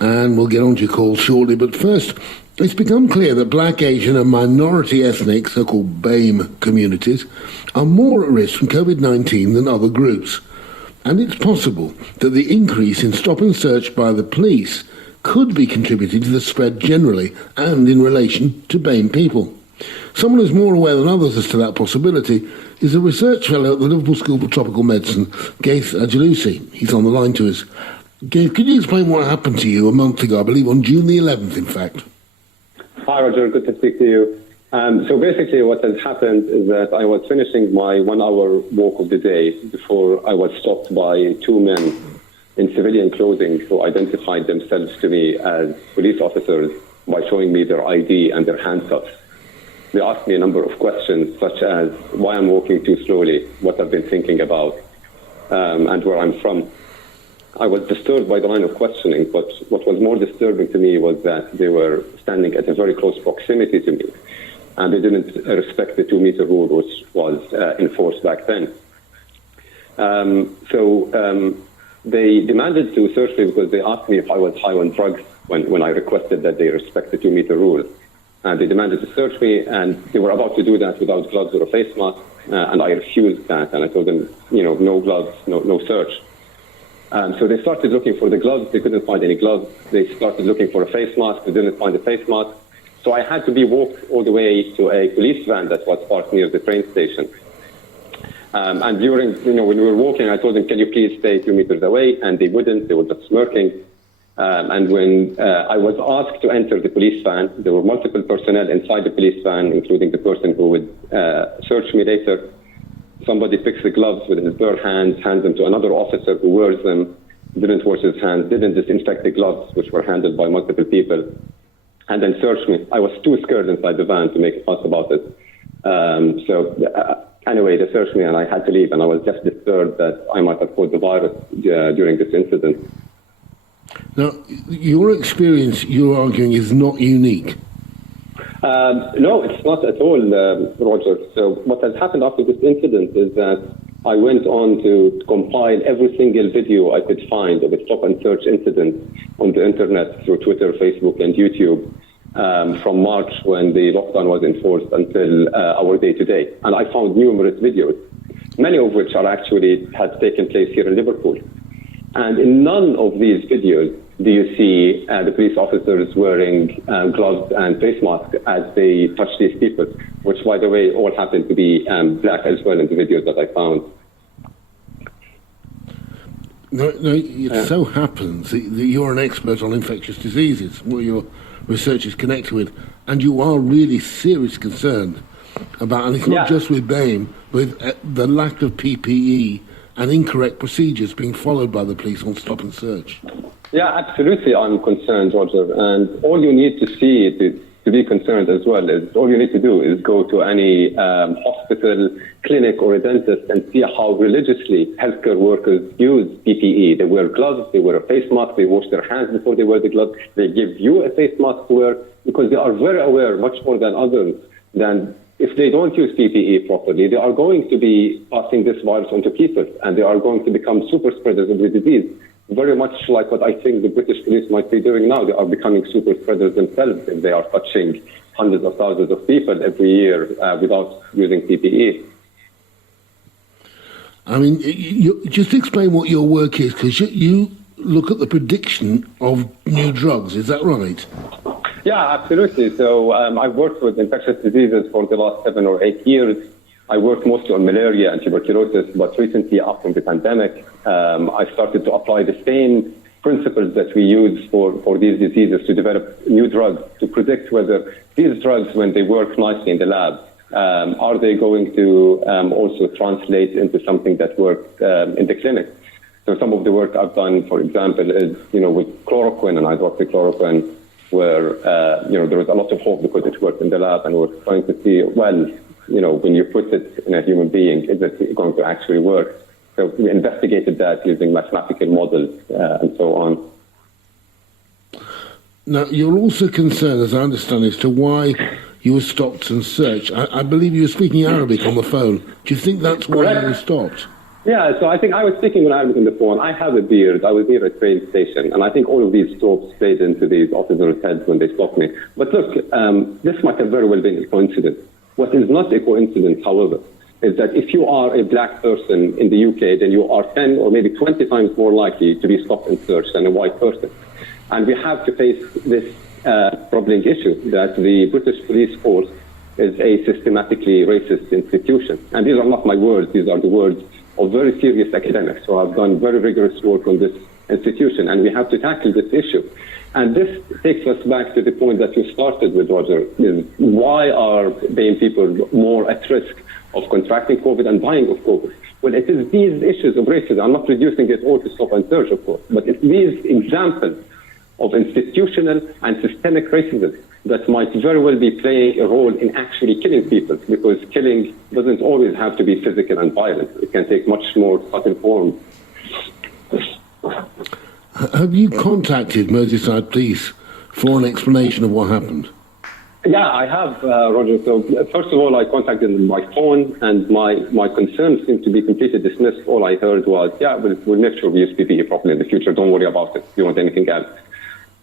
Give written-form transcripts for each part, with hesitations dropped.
and we'll get on to your call shortly. But first, it's become clear that black, Asian and minority ethnic, so-called BAME communities, are more at risk from COVID-19 than other groups. And it's possible that the increase in stop and search by the police could be contributing to the spread generally and in relation to BAME people. Someone who's more aware than others as to that possibility is a research fellow at the Liverpool School of Tropical Medicine, Gaith Agelusi. He's on the line to us. Gaith, could you explain what happened to you a month ago, I believe on June the 11th, in fact? Hi, Roger. Good to speak to you. So basically what has happened is that I was finishing my 1 hour walk of the day before I was stopped by two men in civilian clothing who identified themselves to me as police officers by showing me their ID and their handcuffs. They asked me a number of questions, such as why I'm walking too slowly, what I've been thinking about, and where I'm from. I was disturbed by the line of questioning, but what was more disturbing to me was that they were standing at a very close proximity to me, and they didn't respect the 2-meter rule, which was enforced back then. They demanded to search me because they asked me if I was high on drugs when I requested that they respect the 2-meter rule. And they demanded to search me, and they were about to do that without gloves or a face mask, and I refused that, and I told them, no gloves, no search. So they started looking for the gloves. They couldn't find any gloves. They started looking for a face mask. They didn't find a face mask. So I had to be walked all the way to a police van that was parked near the train station. And during, when we were walking, I told them, can you please stay 2 meters away? And they wouldn't. They were just smirking. And when I was asked to enter the police van, there were multiple personnel inside the police van, including the person who would search me later. Somebody picks the gloves with his bare hands, hands them to another officer who wears them, didn't wash his hands, didn't disinfect the gloves, which were handled by multiple people, and then searched me. I was too scared inside the van to make a fuss about it. Anyway, they searched me and I had to leave, and I was just disturbed that I might have caught the virus during this incident. Now, your experience, you're arguing, is not unique. No, it's not at all, Roger. So what has happened after this incident is that I went on to compile every single video I could find of a stop and search incident on the internet through Twitter, Facebook, and YouTube from March, when the lockdown was enforced, until our day today. And I found numerous videos, many of which had taken place here in Liverpool. And in none of these videos do you see the police officers wearing gloves and face masks as they touch these people, which, by the way, all happen to be black as well in the videos that I found. No, it so happens that you're an expert on infectious diseases, what your research is connected with, and you are really seriously concerned about, and it's not just with BAME, with the lack of PPE and incorrect procedures being followed by the police on stop and search. Yeah, absolutely, I'm concerned, Roger. And all you need to see to be concerned as well is, all you need to do is go to any hospital, clinic, or a dentist and see how religiously healthcare workers use PPE. They wear gloves, they wear a face mask, they wash their hands before they wear the gloves, they give you a face mask to wear, because they are very aware, much more than others, than if they don't use PPE properly, they are going to be passing this virus on to people, and they are going to become super spreaders of the disease. Very much like what I think the British police might be doing now. They are becoming super spreaders themselves if they are touching hundreds of thousands of people every year without using PPE. I mean, just explain what your work is, because you look at the prediction of new drugs. Is that right? Yeah, absolutely. So I've worked with infectious diseases for the last 7 or 8 years. I worked mostly on malaria and tuberculosis, but recently, after the pandemic, I started to apply the same principles that we use for these diseases to develop new drugs, to predict whether these drugs, when they work nicely in the lab, are they going to also translate into something that works in the clinic. So some of the work I've done, for example, is with chloroquine and hydroxychloroquine, where there was a lot of hope because it worked in the lab, and we're trying to see, when you put it in a human being, is it going to actually work? So we investigated that using mathematical models and so on. Now, you're also concerned, as I understand, as to why you were stopped and searched. I believe you were speaking Arabic on the phone. Do you think that's why you were stopped? Yeah, so I think I was speaking when I was on the phone. I have a beard. I was near a train station, and I think all of these strokes played into these officers' heads when they stopped me. But look, this might have very well been a coincidence. What is not a coincidence, however, is that if you are a black person in the UK, then you are 10 or maybe 20 times more likely to be stopped and searched than a white person. And we have to face this troubling issue that the British police force is a systematically racist institution. And these are not my words, these are the words of very serious academics who have done very rigorous work on this institution, and we have to tackle this issue. And this takes us back to the point that you started with, Roger, is why are BAME people more at risk of contracting COVID and dying of COVID? Well, it is these issues of racism. I'm not reducing it all to stop and search, of course, but it's these examples of institutional and systemic racism that might very well be playing a role in actually killing people, because killing doesn't always have to be physical and violent. It can take much more subtle forms. Have you contacted Merseyside Police for an explanation of what happened? Yeah, I have, Roger. So first of all, I contacted them by phone, and my concerns seemed to be completely dismissed. All I heard was, yeah, we'll make sure we use PPE properly in the future. Don't worry about it. If you want anything else.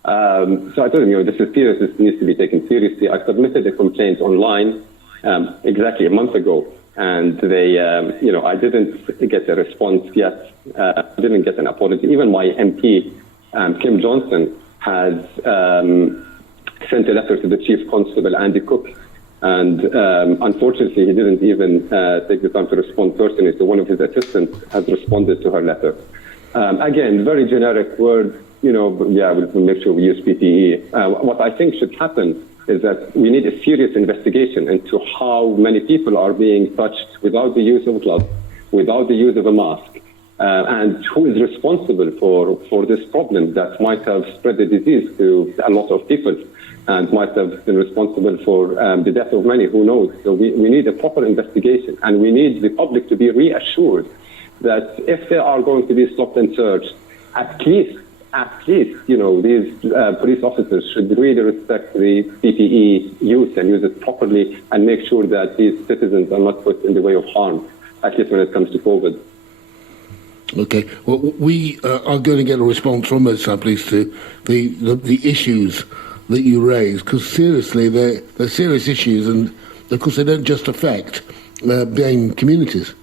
So I told them, this is serious. This needs to be taken seriously. I submitted a complaint online exactly a month ago, and they, I didn't get a response yet. I didn't get an apology. Even my MP, Kim Johnson, has sent a letter to the Chief Constable, Andy Cook, and unfortunately, he didn't even take the time to respond personally. So one of his assistants has responded to her letter. Again, very generic words. We'll make sure we use PPE. What I think should happen is that we need a serious investigation into how many people are being touched without the use of gloves, without the use of a mask, and who is responsible for this problem that might have spread the disease to a lot of people and might have been responsible for the death of many, who knows. So we need a proper investigation, and we need the public to be reassured that if they are going to be stopped and searched, at least, these police officers should really respect the PPE use and use it properly and make sure that these citizens are not put in the way of harm, at least when it comes to COVID. Okay. Well, we are going to get a response from Merseyside Police to the issues that you raise, because seriously, they're serious issues, and of course they don't just affect BAME communities.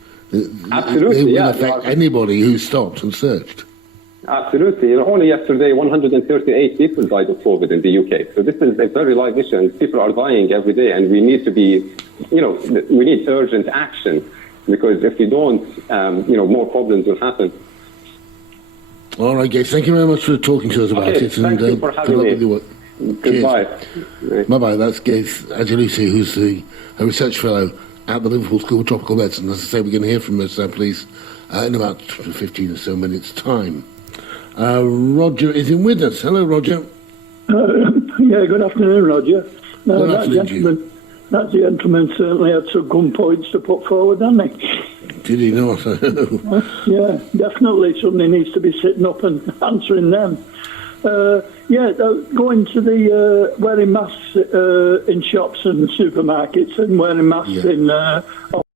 Absolutely, they will affect anybody who's stopped and searched. Absolutely. Only yesterday, 138 people died of COVID in the UK. So this is a very live issue, and people are dying every day, and we need to be, we need urgent action, because if we don't, more problems will happen. All right, Gates. Thank you very much for talking to us about it. Thank you for having me. Goodbye. Bye-bye. That's Gates Agelusi, who's a research fellow at the Liverpool School of Tropical Medicine. As I say, we're going to hear from Merseyside Police in about 15 or so minutes' time. Roger is in with us. Hello, Roger. Good afternoon, Roger. Good afternoon, that gentleman certainly had some good points to put forward, hadn't he? Did he not? Yeah, definitely somebody needs to be sitting up and answering them. Going to the wearing masks in shops and supermarkets and wearing masks in